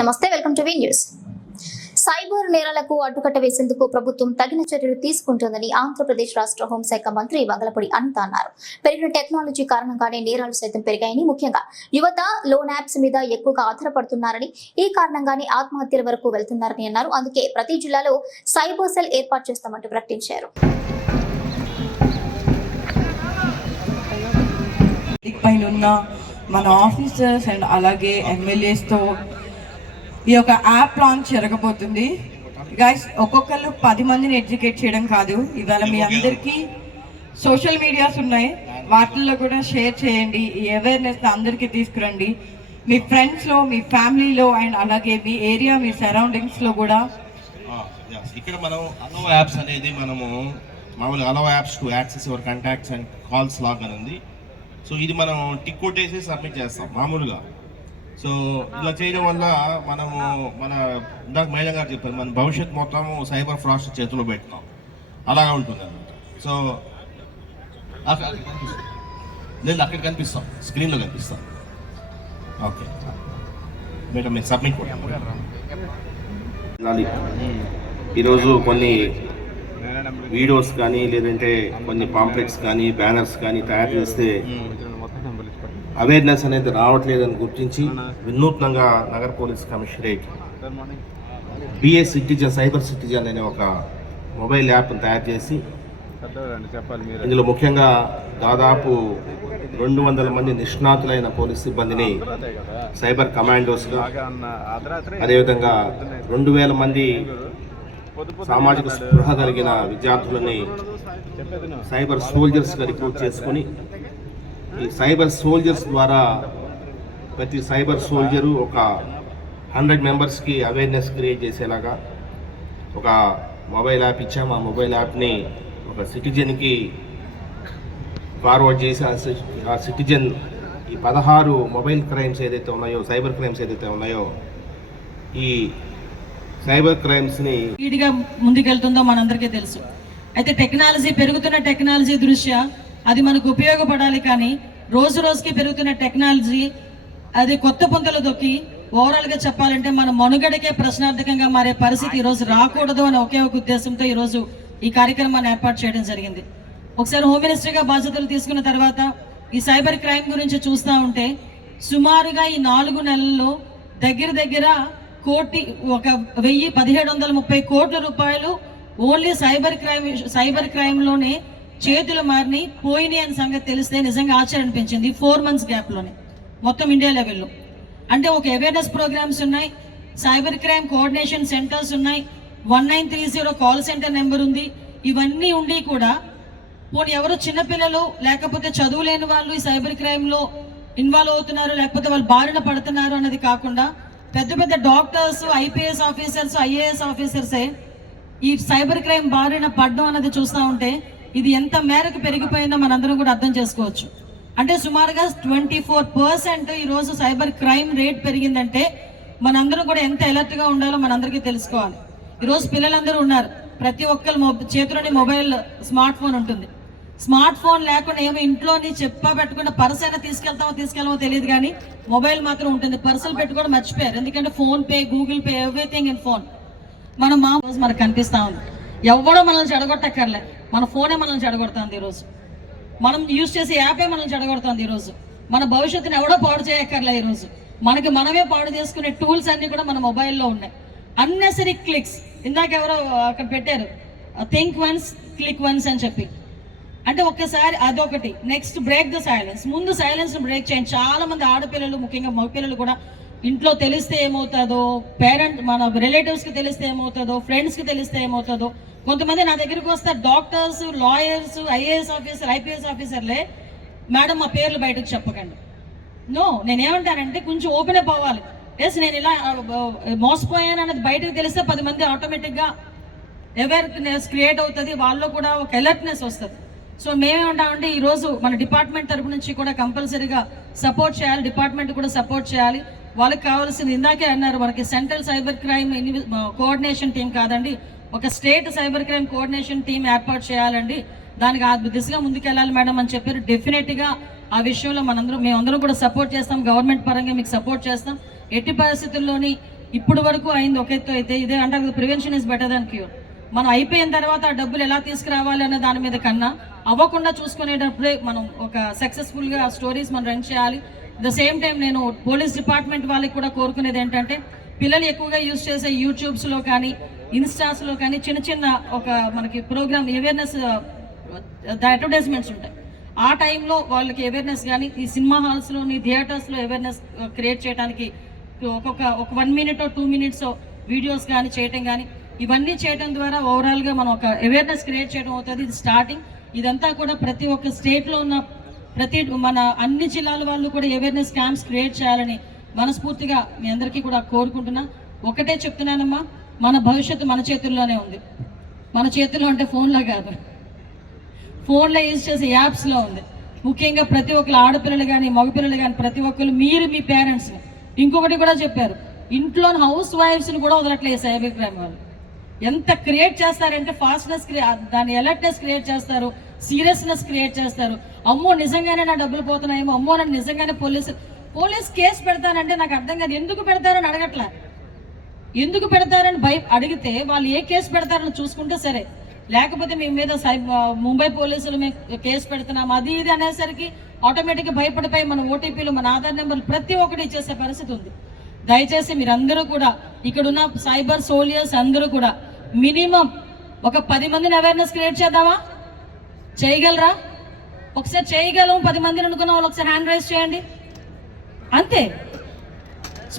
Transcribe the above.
నమస్తే welcome to V news. Cyber నేరాలకు అడ్డుకట్ట వేసేందుకు ప్రభుత్వం తగిన చర్యలు తీసుకుంటుందని ఆంధ్రప్రదేశ్ రాష్ట్ర హోంశాఖ మంత్రి వంగలపూడి అనంత అన్నారు. పెరిగిన టెక్నాలజీ కారణంగానే నేరాలు సైతం పెరిగాయని ముఖ్యంగా యువత లోన్ యాప్స్ మీద ఎక్కువగా ఆధారపడుతున్నారని ఈ కారణంగానే ఆత్మహత్యల వరకు వెళ్తున్నారని అన్నారు. అందుకే ప్రతి జిల్లాలో సైబర్ సెల్ ఏర్పాటు చేస్తామంటూ ప్రకటించారు. పైన మన ఆఫీసర్స్ అండ్ అలాగే ఎమ్మెల్యేస్తో ఈ యొక్క యాప్ లాంచ్ జరగబోతుంది. గైస్ ఒక్కొక్కళ్ళు పది మందిని ఎడ్యుకేట్ చేయడం కాదు. ఇవాళ మీ అందరికీ సోషల్ మీడియాస్ ఉన్నాయి. వాటిల్లో కూడా షేర్ చేయండి. ఈ అవేర్నెస్ అందరికీ తీసుకురండి. మీ ఫ్రెండ్స్లో మీ ఫ్యామిలీలో అండ్ అలాగే మీ ఏరియా మీ సరౌండింగ్స్లో కూడా yes. ఇక్కడ మనం అలో యాప్స్ అనేది మనము మామూలుగా allow apps to access your contacts and calls log అని ఉంది. సో ఇది మనం టిక్ కొట్టేసి సబ్మిట్ చేస్తాం మామూలుగా. సో ఇలా చేయడం వల్ల మనము మన ఇందాక మేడం గారు చెప్పారు మన భవిష్యత్ మొత్తం సైబర్ ఫ్రాస్ట్ చేతిలో పెట్టున్నాం అలాగా ఉంటుంది అనమాట సో. లేదు అక్కడ కనిపిస్తాం స్క్రీన్లో కనిపిస్తాం. ఓకే. మేడం మీరు సబ్మిట్ ఈరోజు కొన్ని వీడియోస్ కానీ లేదంటే కొన్ని పాంప్లెట్స్ కానీ బ్యానర్స్ కానీ తయారు చేస్తే అవేర్నెస్ అనేది రావట్లేదని గుర్తించి వినూత్నంగా నగర police commissionerate be a citizen cyber citizen అనే ఒక మొబైల్ యాప్ తయారు చేసి ఇందులో ముఖ్యంగా దాదాపు రెండు వందల మంది నిష్ణాతులైన పోలీస్ సిబ్బందిని సైబర్ కమాండోస్గా అదేవిధంగా రెండు వేల మంది సామాజిక స్పృహ కలిగిన విద్యార్థులని సైబర్ సోల్జర్స్గా రిక్రూట్ చేసుకొని ఈ సైబర్ సోల్జర్స్ ద్వారా ప్రతి సైబర్ సోల్జరు ఒక హండ్రెడ్ మెంబర్స్కి అవేర్నెస్ క్రియేట్ చేసేలాగా ఒక మొబైల్ యాప్ ఇచ్చాము. ఆ మొబైల్ యాప్ని ఒక సిటిజన్కి ఫార్వర్డ్ చేసి ఆ సిటిజన్ ఈ పదహారు మొబైల్ క్రైమ్స్ ఏదైతే ఉన్నాయో సైబర్ క్రైమ్స్ ఏదైతే ఉన్నాయో ఈ సైబర్ క్రైమ్స్ని స్పీడ్గా ముందుకెళ్తుందో మనందరికీ తెలుసు. అయితే టెక్నాలజీ పెరుగుతున్న టెక్నాలజీ దృష్ట్యా అది మనకు ఉపయోగపడాలి కానీ రోజు రోజుకి పెరుగుతున్న టెక్నాలజీ అది కొత్త పొంతలు దొక్కి ఓవరాల్గా చెప్పాలంటే మన మనుగడకే ప్రశ్నార్థకంగా మారే పరిస్థితి ఈరోజు రాకూడదు అనే ఒకే ఒక ఉద్దేశంతో ఈరోజు ఈ కార్యక్రమాన్ని ఏర్పాటు చేయడం జరిగింది. ఒకసారి హోమ్ మినిస్టర్గా బాధ్యతలు తీసుకున్న తర్వాత ఈ సైబర్ క్రైమ్ గురించి చూస్తూ ఉంటే సుమారుగా ఈ నాలుగు నెలల్లో దగ్గర దగ్గర కోటి ఒక వెయ్యి పదిహేడు వందల ముప్పై కోట్ల రూపాయలు ఓన్లీ సైబర్ క్రైమ్ సైబర్ క్రైమ్లోనే చేతులు మారిని పోయినాయి అనే సంగతి తెలిస్తే నిజంగా ఆశ్చర్యం అనిపించింది ఫోర్ మంత్స్ గ్యాప్లోనే మొత్తం ఇండియా లెవెల్లో అంటే ఒక అవేర్నెస్ ప్రోగ్రామ్స్ ఉన్నాయి సైబర్ క్రైమ్ కోఆర్డినేషన్ సెంటర్స్ ఉన్నాయి one nine three zero call centre number ఉంది. ఇవన్నీ ఉండి కూడా పోనీ ఎవరు చిన్నపిల్లలు లేకపోతే చదువు లేని వాళ్ళు ఈ సైబర్ క్రైమ్లో ఇన్వాల్వ్ అవుతున్నారు లేకపోతే వాళ్ళు బారిన పడుతున్నారు అన్నది కాకుండా పెద్ద పెద్ద డాక్టర్స్ ఐపీఎస్ ఆఫీసర్స్ ఐఏఎస్ ఆఫీసర్సే ఈ సైబర్ క్రైమ్ బారిన పడడం అన్నది చూస్తూ ఉంటే ఇది ఎంత మేరకు పెరిగిపోయిందో మనందరం కూడా అర్థం చేసుకోవచ్చు. అంటే సుమారుగా ట్వంటీ ఫోర్ పర్సెంట్ ఈరోజు సైబర్ క్రైమ్ రేట్ పెరిగిందంటే మనందరం కూడా ఎంత అలర్ట్గా ఉండాలో మనందరికీ తెలుసుకోవాలి. ఈరోజు పిల్లలందరూ ఉన్నారు. ప్రతి ఒక్కరు మొబ చేతిలోని మొబైల్ స్మార్ట్ ఫోన్ ఉంటుంది. స్మార్ట్ ఫోన్ లేకుండా ఏమో ఇంట్లోని చెప్పా పెట్టకుండా పర్స్ అయినా తీసుకెళ్తామో తీసుకెళ్ళమో తెలియదు కానీ మొబైల్ మాత్రం ఉంటుంది. పర్సులు పెట్టుకోవడం మర్చిపోయారు. ఎందుకంటే PhonePe Google Pay everything in phone. మనం మా రోజు మనకు కనిపిస్తా ఉంది. ఎవడో మనల్ని చెడగొట్టక్కర్లే. మన ఫోనే మనల్ని చెడగొడుతుంది ఈరోజు మనం యూజ్ చేసే యాపే మనల్ని చెడగొడుతుంది ఈరోజు మన భవిష్యత్తుని ఎవడో పాడు చేయక్కర్లే ఈరోజు మనకి మనమే పాడు చేసుకునే టూల్స్ అన్ని కూడా మన మొబైల్లో ఉన్నాయి. అన్నెసరీ క్లిక్స్ ఇందాక ఎవరో అక్కడ పెట్టారు. థింక్ వన్స్ క్లిక్ వన్స్ అని చెప్పి. అంటే ఒక్కసారి అదొకటి. నెక్స్ట్ బ్రేక్ ద సైలెన్స్ ముందు సైలెన్స్ బ్రేక్ చేయండి. చాలా మంది ఆడపిల్లలు ముఖ్యంగా మగపిల్లలు కూడా ఇంట్లో తెలిస్తే ఏమవుతుందో పేరెంట్ మన రిలేటివ్స్కి తెలిస్తే ఏమవుతుందో ఫ్రెండ్స్కి తెలిస్తే ఏమవుతుందో కొంతమంది నా దగ్గరికి వస్తారు doctors lawyers IAS officer IPS ఆఫీసర్లే madam మా పేర్లు బయటకు చెప్పకండి. నో నేనేమంటానంటే కొంచెం ఓపెన్ అప్ అవ్వాలి. ఎస్ నేను ఇలా మోసపోయాను అన్నది బయటకు తెలిస్తే పది మంది ఆటోమేటిక్గా అవేర్నెస్ క్రియేట్ అవుతుంది వాళ్ళలో కూడా ఒక అలర్ట్నెస్ వస్తుంది. సో మేమేమంటామంటే ఈరోజు మన డిపార్ట్మెంట్ తరపు నుంచి కూడా కంపల్సరీగా సపోర్ట్ చేయాలి డిపార్ట్మెంట్ కూడా సపోర్ట్ చేయాలి. వాళ్ళకి కావాల్సింది ఇందాకే అన్నారు మనకి central cyber crime coordination team కాదండి. ఒక state cyber crime coordination team ఏర్పాటు చేయాలండి. దానికి ఆ దిశగా ముందుకెళ్ళాలి మేడం అని చెప్పారు. డెఫినెట్గా ఆ విషయంలో మనందరం మేమందరం కూడా సపోర్ట్ చేస్తాం. గవర్నమెంట్ పరంగా మీకు సపోర్ట్ చేస్తాం. ఎట్టి పరిస్థితుల్లోని ఇప్పుడు వరకు అయింది ఒక ఎత్తు అయితే ఇదే అంటే prevention is better than cure. మనం అయిపోయిన తర్వాత ఆ డబ్బులు ఎలా తీసుకురావాలి అనే దాని మీద కన్నా అవ్వకుండా చూసుకునేటప్పుడే మనం ఒక సక్సెస్ఫుల్గా స్టోరీస్ మనం రన్ చేయాలి. ద సేమ్ టైం నేను పోలీస్ డిపార్ట్మెంట్ వాళ్ళకి కూడా కోరుకునేది ఏంటంటే పిల్లలు ఎక్కువగా యూజ్ చేసే యూట్యూబ్స్లో కానీ ఇన్స్టాస్లో కానీ చిన్న చిన్న ఒక మనకి ప్రోగ్రామ్ అవేర్నెస్ అడ్వర్టైజ్మెంట్స్ ఉంటాయి. ఆ టైంలో వాళ్ళకి అవేర్నెస్ కానీ ఈ సినిమా హాల్స్లోని థియేటర్స్లో అవేర్నెస్ క్రియేట్ చేయడానికి ఒక్కొక్క ఒక one minute two minutes videos కానీ చేయటం కానీ ఇవన్నీ చేయడం ద్వారా ఓవరాల్గా మనం ఒక అవేర్నెస్ క్రియేట్ చేయడం అవుతుంది. ఇది స్టార్టింగ్ ఇదంతా కూడా ప్రతి ఒక్క స్టేట్లో ఉన్న ప్రతి మన అన్ని జిల్లాల వాళ్ళు కూడా అవేర్నెస్ క్యాంప్స్ క్రియేట్ చేయాలని మనస్ఫూర్తిగా మీ అందరికీ కూడా కోరుకుంటున్నా. ఒకటే చెప్తున్నానమ్మా మన భవిష్యత్తు మన చేతుల్లోనే ఉంది. మన చేతుల్లో అంటే ఫోన్లో కాదు. ఫోన్లో యూజ్ చేసే యాప్స్లో ఉంది. ముఖ్యంగా ప్రతి ఒక్కరు ఆడపిల్లలు కానీ మగపిల్లలు కానీ ప్రతి ఒక్కరు మీరు మీ పేరెంట్స్ని ఇంకొకటి కూడా చెప్పారు ఇంట్లో హౌస్ వైఫ్స్ని కూడా వదలట్లేదు సైబర్ క్రైమ్ వాళ్ళు. ఎంత క్రియేట్ చేస్తారంటే ఫాస్ట్నెస్ దాని అలర్ట్నెస్ క్రియేట్ చేస్తారు సీరియస్నెస్ క్రియేట్ చేస్తారు. అమ్మో నిజంగానే నా డబ్బులు పోతున్నాయేమో అమ్మో నన్ను నిజంగానే పోలీసు పోలీస్ కేసు పెడతానంటే నాకు అర్థం కాదు ఎందుకు పెడతారని అడగట్లా. ఎందుకు పెడతారని భయ అడిగితే వాళ్ళు ఏ కేసు పెడతారని చూసుకుంటే సరే. లేకపోతే మీ మీద ముంబై పోలీసులు మేము కేసు పెడుతున్నాం అది ఇది అనేసరికి ఆటోమేటిక్గా భయపడిపోయి మన ఓటీపీలు మన ఆధార్ నెంబర్లు ప్రతి ఒక్కటి ఇచ్చేసే పరిస్థితి ఉంది. దయచేసి మీరందరూ కూడా ఇక్కడున్న సైబర్ సోలియర్స్ అందరూ కూడా మినిమం ఒక పది మందిని అవేర్నెస్ క్రియేట్ చేద్దామా? చేయగలరా? ఒకసారి చేయగలం పది మందిని అనుకున్న వాళ్ళు ఒకసారి హ్యాండ్ రైజ్ చేయండి. అంతే.